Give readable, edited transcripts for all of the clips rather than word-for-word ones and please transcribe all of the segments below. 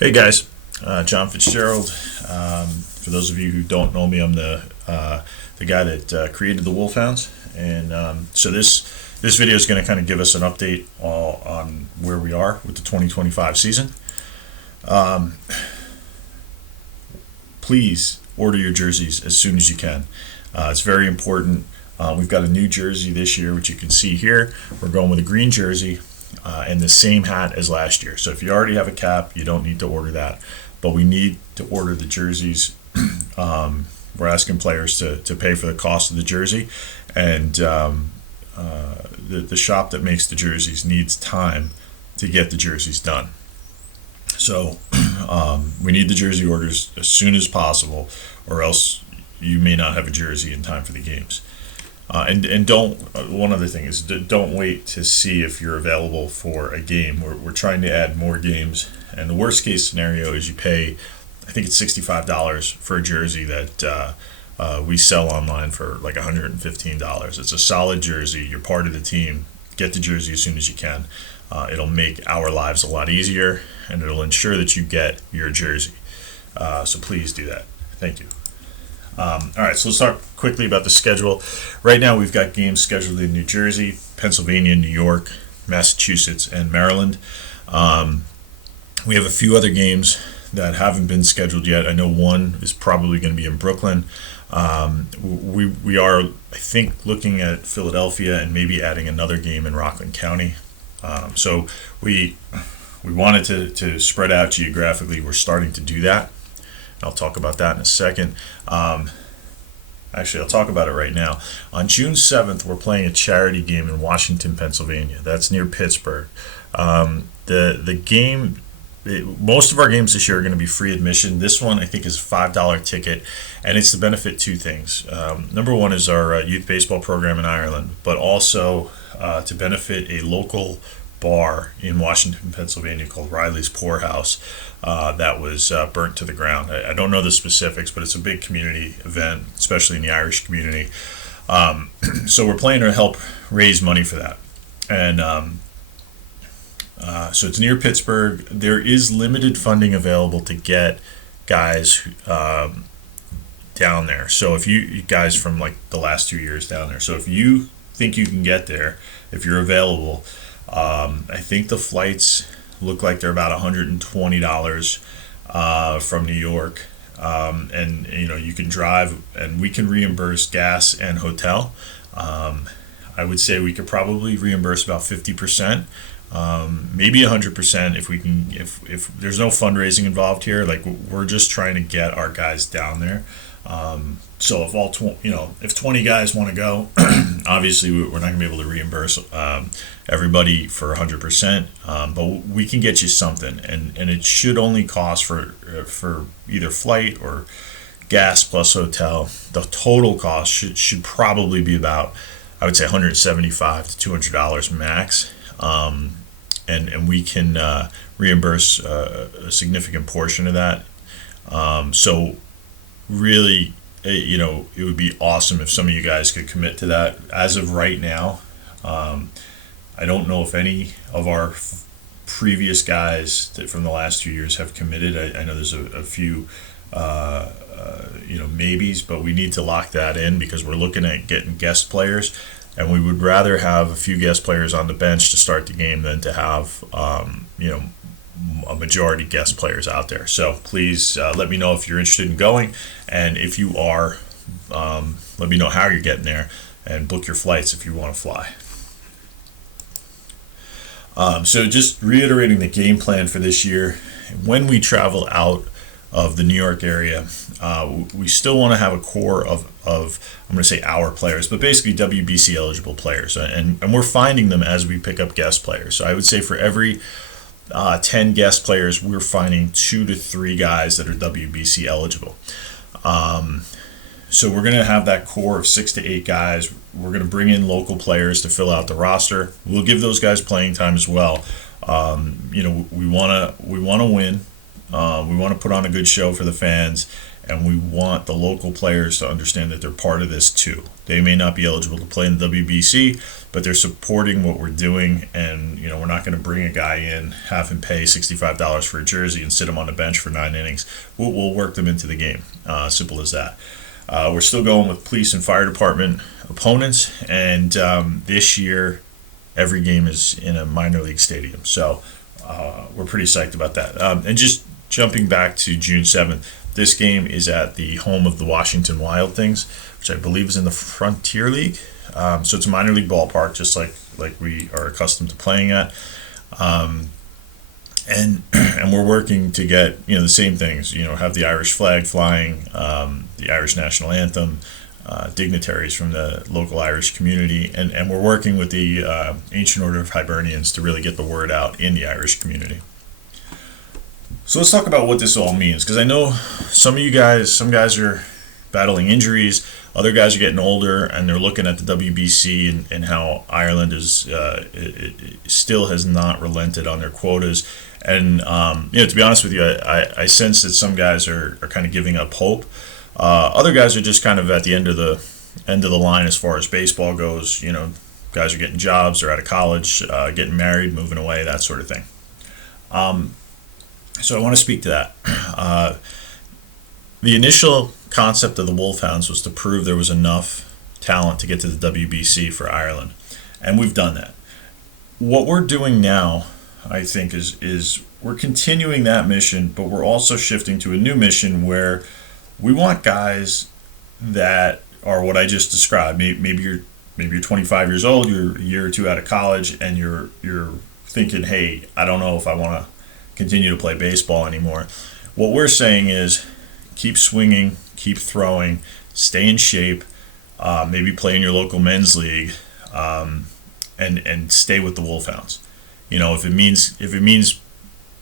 Hey guys, John Fitzgerald. For those of you who don't know me, I'm the guy that created the Wolfhounds, and so this video is going to kind of give us an update on where we are with the 2025 season. Please order your jerseys as soon as you can. It's very important. We've got a new jersey this year, which you can see here. We're going with a green jersey. And the same hat as last year. So if you already have a cap, you don't need to order that. But we need to order the jerseys. We're asking players to pay for the cost of the jersey. And the shop that makes the jerseys needs time to get the jerseys done. So we need the jersey orders as soon as possible, or else you may not have a jersey in time for the games. And don't, one other thing is, don't wait to see if you're available for a game. We're trying to add more games, and the worst case scenario is you pay, I think it's $65 for a jersey that we sell online for like $115. It's a solid jersey. You're part of the team. Get the jersey as soon as you can. It'll make our lives a lot easier, and it'll ensure that you get your jersey. So please do that. Thank you. All right, so let's talk quickly about the schedule. Right now, we've got games scheduled in New Jersey, Pennsylvania, New York, Massachusetts, and Maryland. We have a few other games that haven't been scheduled yet. I know one is probably going to be in Brooklyn. We are, I think, looking at Philadelphia and maybe adding another game in Rockland County. So we wanted to spread out geographically. We're starting to do that. I'll talk about that in a second. Actually, I'll talk about it right now. On June 7th, we're playing a charity game in Washington, Pennsylvania. That's near Pittsburgh. The game, most of our games this year are going to be free admission. This one, I think, is a $5 ticket, and it's to benefit two things. Number one is our youth baseball program in Ireland, but also to benefit a local bar in Washington, Pennsylvania called Riley's Poorhouse that was burnt to the ground. I don't know the specifics, but it's a big community event, especially in the Irish community. So we're playing to help raise money for that. And so it's near Pittsburgh. There is limited funding available to get guys down there. So if you guys from like the last 2 years down there, so if you think you can get there, if you're available, I think the flights look like they're about $120 from New York, and you can drive, and we can reimburse gas and hotel. I would say we could probably reimburse about 50%, maybe 100% if we can. If there's no fundraising involved here, like we're just trying to get our guys down there. So if if 20 guys want to go, obviously we're not going to be able to reimburse everybody for 100%, but we can get you something, and it should only cost for either flight or gas plus hotel. The total cost should probably be about, I would say, $175 to $200 max, and we can reimburse a significant portion of that. So really, it would be awesome if some of you guys could commit to that. As of right now, I don't know if any of our previous guys from the last 2 years have committed. I know there's a few maybes, but we need to lock that in because we're looking at getting guest players, and we would rather have a few guest players on the bench to start the game than to have a majority guest players out there. So please let me know if you're interested in going, and if you are, let me know how you're getting there, and book your flights if you want to fly. So just reiterating the game plan for this year, when we travel out of the New York area, we still want to have a core of I'm going to say our players, but basically WBC eligible players, and we're finding them as we pick up guest players. So I would say for every 10 guest players, we're finding 2 to 3 guys that are WBC eligible. So we're going to have that core of 6 to 8 guys. We're going to bring in local players to fill out the roster. We'll give those guys playing time as well. We want to win. We want to put on a good show for the fans, and we want the local players to understand that they're part of this too. They may not be eligible to play in the WBC, but they're supporting what we're doing, and we're not going to bring a guy in, have him pay $65 for a jersey, and sit him on the bench for 9 innings. We'll work them into the game. Simple as that. We're still going with police and fire department opponents, and this year every game is in a minor league stadium. So we're pretty psyched about that. And just jumping back to June 7th, this game is at the home of the Washington Wild Things, which I believe is in the Frontier League. So it's a minor league ballpark, just like we are accustomed to playing at. And we're working to get the same things. Have the Irish flag flying, the Irish national anthem, dignitaries from the local Irish community, and we're working with the Ancient Order of Hibernians to really get the word out in the Irish community. So let's talk about what this all means, because I know some guys are battling injuries, other guys are getting older, and they're looking at the WBC and how Ireland is it still has not relented on their quotas. And to be honest with you, I sense that some guys are kind of giving up hope. Other guys are just kind of at the end of the line as far as baseball goes. Guys are getting jobs, they're out of college, getting married, moving away, that sort of thing. So I want to speak to that. The initial concept of the Wolfhounds was to prove there was enough talent to get to the WBC for Ireland, and we've done that. What we're doing now, I think, is we're continuing that mission, but we're also shifting to a new mission where we want guys that are what I just described. Maybe you're 25 years old, you're a year or two out of college, and you're thinking, hey, I don't know if I want to continue to play baseball anymore. What we're saying is keep swinging, keep throwing, stay in shape, maybe play in your local men's league, and stay with the Wolfhounds. If it means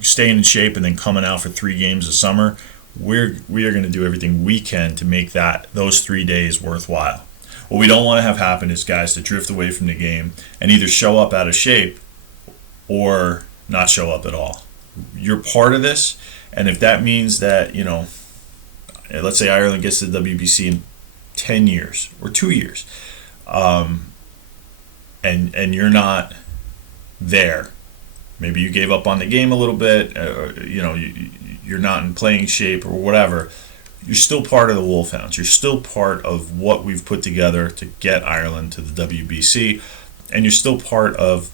staying in shape and then coming out for 3 games a summer, we are going to do everything we can to make those 3 days worthwhile. What we don't want to have happen is guys to drift away from the game and either show up out of shape or not show up at all. You're part of this, and if that means that let's say Ireland gets to the WBC in 10 years or 2 years, and you're not there. Maybe you gave up on the game a little bit, you're not in playing shape or whatever. You're still part of the Wolfhounds. You're still part of what we've put together to get Ireland to the WBC, and you're still part of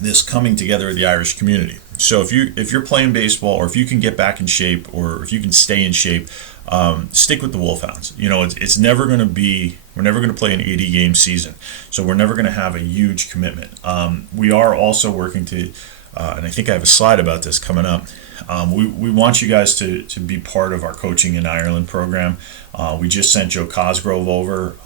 this coming together of the Irish community. So if you're playing baseball, or if you can get back in shape, or if you can stay in shape, stick with the Wolfhounds. It's never going to be. We're never going to play an 80-game season, so we're never going to have a huge commitment. We are also working to, and I think I have a slide about this coming up. We want you guys to be part of our Coaching in Ireland program. We just sent Joe Cosgrove over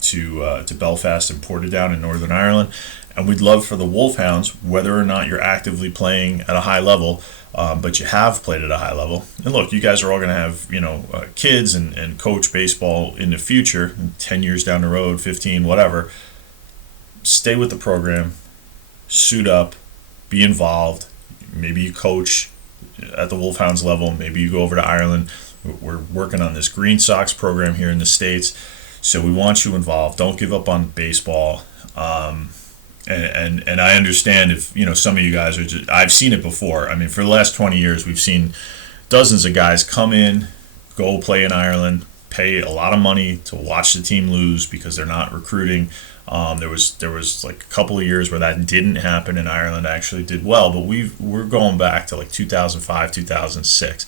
to Belfast and Portadown in Northern Ireland. And we'd love for the Wolfhounds, whether or not you're actively playing at a high level, but you have played at a high level. And look, you guys are all going to have, kids and coach baseball in the future, 10 years down the road, 15, whatever. Stay with the program, suit up, be involved. Maybe you coach at the Wolfhounds level. Maybe you go over to Ireland. We're working on this Green Sox program here in the States. So we want you involved. Don't give up on baseball. And I understand if some of you guys are just, I've seen it before. I mean, for the last 20 years, we've seen dozens of guys come in, go play in Ireland, pay a lot of money to watch the team lose because they're not recruiting. There was like a couple of years where that didn't happen, and Ireland actually did well. But we're going back to like 2005, 2006.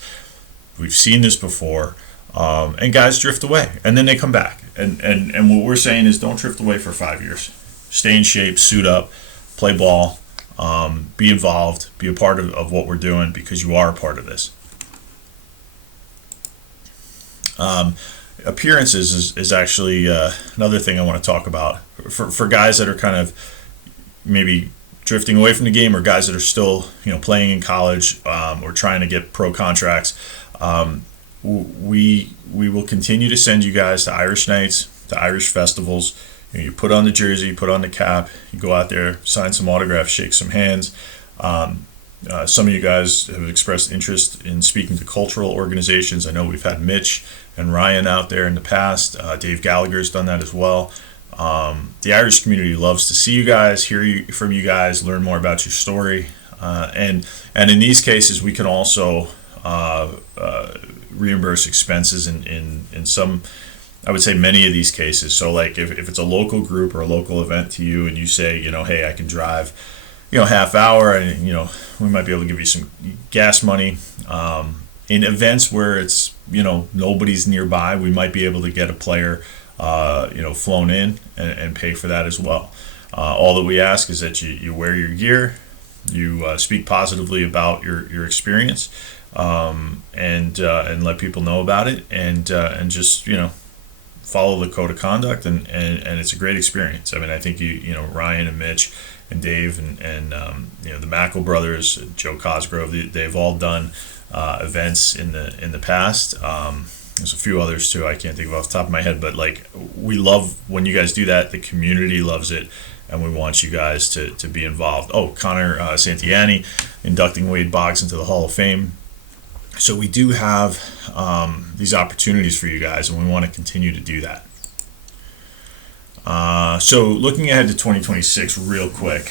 We've seen this before, and guys drift away, and then they come back. And what we're saying is, don't drift away for 5 years. Stay in shape, suit up, play ball, be involved, be a part of what we're doing, because you are a part of this. Appearances is actually another thing I want to talk about. For guys that are kind of maybe drifting away from the game, or guys that are still playing in college, or trying to get pro contracts, we will continue to send you guys to Irish nights, to Irish festivals. You put on the jersey, put on the cap, you go out there, sign some autographs, shake some hands. Some of you guys have expressed interest in speaking to cultural organizations. I know we've had Mitch and Ryan out there in the past. Dave Gallagher's done that as well. The Irish community loves to see you guys, from you guys, learn more about your story, and in these cases, we can also reimburse expenses in some. I would say many of these cases. So, like if it's a local group or a local event to you, and you say, hey, I can drive, half hour, and we might be able to give you some gas money. In events where it's nobody's nearby, we might be able to get a player flown in and pay for that as well. All that we ask is that you wear your gear, you speak positively about your experience, and let people know about it, and just follow the code of conduct, and it's a great experience. I mean, I think Ryan and Mitch and Dave and the Mackle brothers, Joe Cosgrove, they've all done events in the past. There's a few others too I can't think of off the top of my head, but like, we love when you guys do that. The community loves it, and we want you guys to be involved. Oh, Connor Santiani inducting Wade Boggs into the Hall of Fame. So we do have these opportunities for you guys, and we want to continue to do that. So looking ahead to 2026 real quick,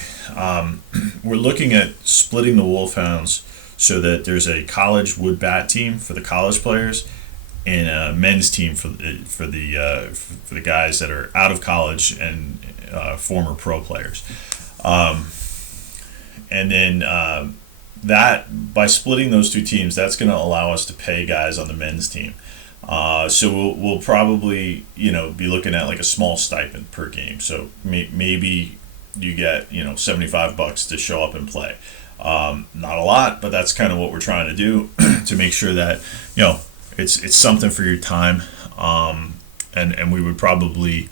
we're looking at splitting the Wolfhounds so that there's a college wood bat team for the college players and a men's team for the guys that are out of college and former pro players. And then that, by splitting those two teams, that's going to allow us to pay guys on the men's team. So we'll probably be looking at like a small stipend per game. So maybe you get $75 to show up and play. Not a lot, but that's kind of what we're trying to do to make sure that it's something for your time. And we would probably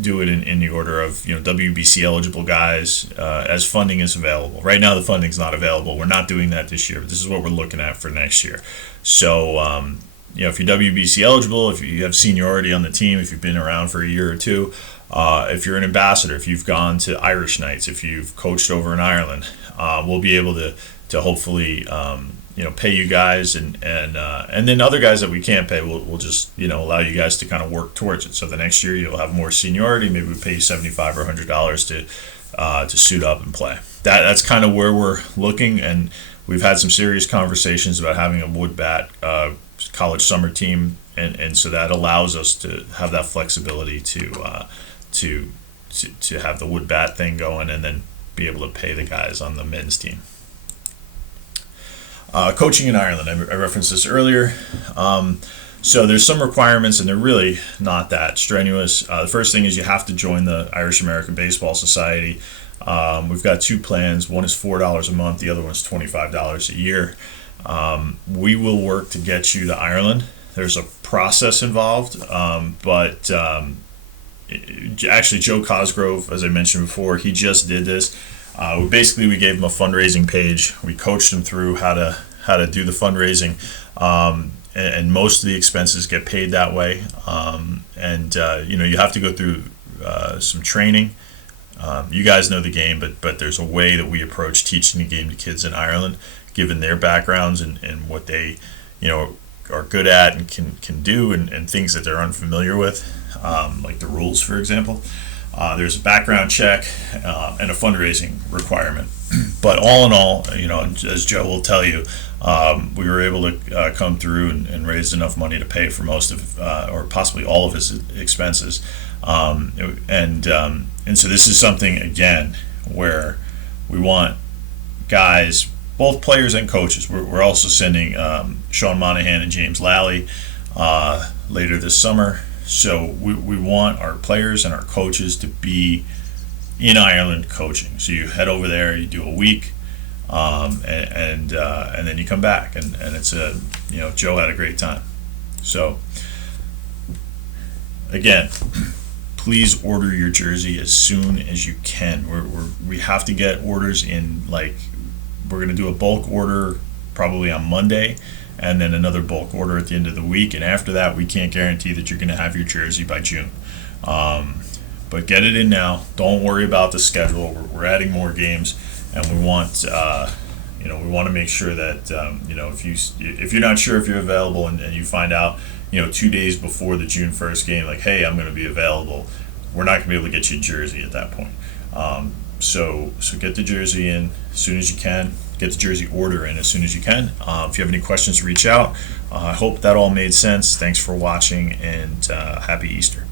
do it in the order of WBC eligible guys as funding is available. Right now the funding's not available. We're not doing that this year, but this is what we're looking at for next year. So if you're WBC eligible, if you have seniority on the team, if you've been around for a year or two, if you're an ambassador, if you've gone to Irish nights, if you've coached over in Ireland, we'll be able to hopefully pay you guys, and then other guys that we can't pay, we'll just allow you guys to kind of work towards it. So the next year you'll have more seniority. Maybe we pay you $75 or $100 to suit up and play. That's kind of where we're looking, and we've had some serious conversations about having a wood bat college summer team, and so that allows us to have that flexibility to have the wood bat thing going, and then be able to pay the guys on the men's team. Coaching in Ireland, I referenced this earlier. So there's some requirements, and they're really not that strenuous. The first thing is you have to join the Irish American Baseball Society. We've got two plans. One is $4 a month. The other one's $25 a year. We will work to get you to Ireland. There's a process involved, but actually Joe Cosgrove, as I mentioned before, he just did this. We gave him a fundraising page. We coached him through how to do the fundraising, and most of the expenses get paid that way. You have to go through some training. You guys know the game, but there's a way that we approach teaching the game to kids in Ireland, given their backgrounds and what they are good at and can do, and things that they're unfamiliar with, like the rules, for example. There's a background check and a fundraising requirement. But all in all, as Joe will tell you, we were able to come through and raise enough money to pay for most of, or possibly all of his expenses. And so this is something, again, where we want guys, both players and coaches. We're also sending Sean Monahan and James Lally later this summer. So we want our players and our coaches to be in Ireland coaching. So you head over there, you do a week, and then you come back, and it's Joe had a great time. So again, please order your jersey as soon as you can. We have to get orders in. Like, we're going to do a bulk order probably on Monday, and then another bulk order at the end of the week. And after that, we can't guarantee that you're going to have your jersey by June. But get it in now. Don't worry about the schedule. We're adding more games, and we want we want to make sure that if you're not sure if you're available, and you find out 2 days before the June 1st game, like, hey, I'm going to be available, we're not going to be able to get you a jersey at that point. So get the jersey in as soon as you can. Get the jersey order in as soon as you can. If you have any questions, reach out. I hope that all made sense. Thanks for watching, and happy Easter.